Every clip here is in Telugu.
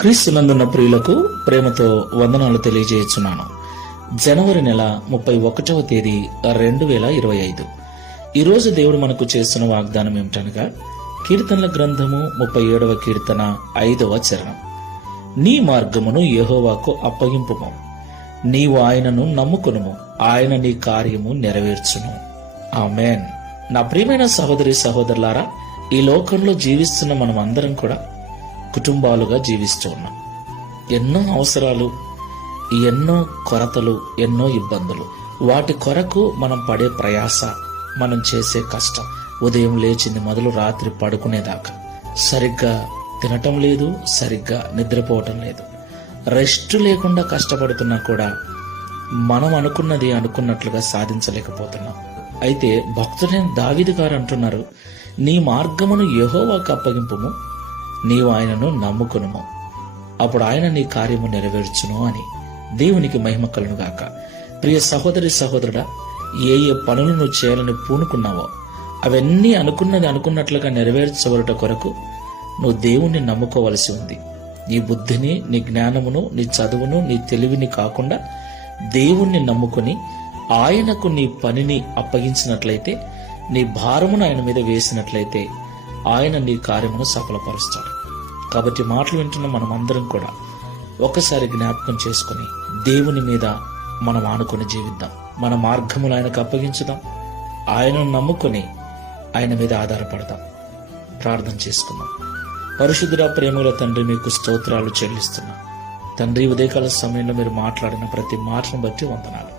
క్రీస్తునందున్న ప్రియులకు ప్రేమతో వందనాలు తెలియజేస్తున్నాను. జనవరి నెల 31వ తేదీ 2025. ఈరోజు దేవుడు మనకు చేస్తున్న వాగ్దానం ఏమిటనగా కీర్తనల గ్రంథము 37వ కీర్తన 5వ చరణం. నీ మార్గమును యెహోవాకు అప్పగింపుము, నీవు ఆయనను నమ్ముకొనుము, ఆయన నీ కార్యము నెరవేర్చును. ఆమేన్. నా ప్రియమైన సహోదరి సహోదరులారా, ఈ లోకంలో జీవిస్తున్న మనం అందరం కూడా కుటుంబాలుగా జీవిస్తూ ఉన్నాం. ఎన్నో అవసరాలు, ఎన్నో కొరతలు, ఎన్నో ఇబ్బందులు. వాటి కొరకు మనం పడే ప్రయాస, మనం చేసే కష్టం, ఉదయం లేచింది మొదలు రాత్రి పడుకునేదాకా సరిగ్గా తినటం లేదు, సరిగ్గా నిద్రపోవటం లేదు. రెస్ట్ లేకుండా కష్టపడుతున్నా కూడా మనం అనుకున్నది అనుకున్నట్లుగా సాధించలేకపోతున్నాం. అయితే భక్తుడైన దావీదు గారు అంటున్నారు, నీ మార్గమును యెహోవాకు అప్పగింపుము, నీవు ఆయనను నమ్ముకునుము, అప్పుడు ఆయన నీ కార్యము నెరవేర్చును అని. దేవునికి మహిమ కలుగును గాక. ప్రియ సహోదరి సహోదరుడా, ఏ ఏ పనులు నువ్వు చేయాలని పూనుకున్నావో అవన్నీ అనుకున్నది అనుకున్నట్లుగా నెరవేర్చబడుట కొరకు నువ్వు దేవుణ్ణి నమ్ముకోవలసి ఉంది. నీ బుద్ధిని, నీ జ్ఞానమును, నీ చదువును, నీ తెలివిని కాకుండా దేవుణ్ణి నమ్ముకుని ఆయనకు నీ పనిని అప్పగించినట్లయితే, నీ భారమును ఆయన మీద వేసినట్లయితే ఆయన నీ కార్యమును సఫలపరుస్తాడు. కాబట్టి మాటలు వింటున్న మనం అందరం కూడా ఒకసారి జ్ఞాపకం చేసుకుని దేవుని మీద మనం ఆనుకొని జీవిద్దాం. మన మార్గములు ఆయనకు అప్పగించుదాం. ఆయనను నమ్ముకొని ఆయన మీద ఆధారపడదాం. ప్రార్థన చేసుకుందాం. పరిశుద్ధుడా, ప్రేమల తండ్రి, మీకు స్తోత్రాలు చెల్లిస్తున్నా. తండ్రి, ఉదయకాల సమయంలో మీరు మాట్లాడిన ప్రతి మాటను బట్టి వందనాలు.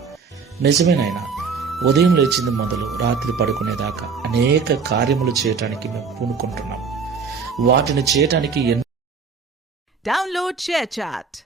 నిజమేనైనా ఉదయం లేచింది మొదలు రాత్రి పడుకునేదాకా అనేక కార్యములు చేయటానికి మేము పూనుకుంటున్నాం. వాటిని చేయటానికి Download ShareChat.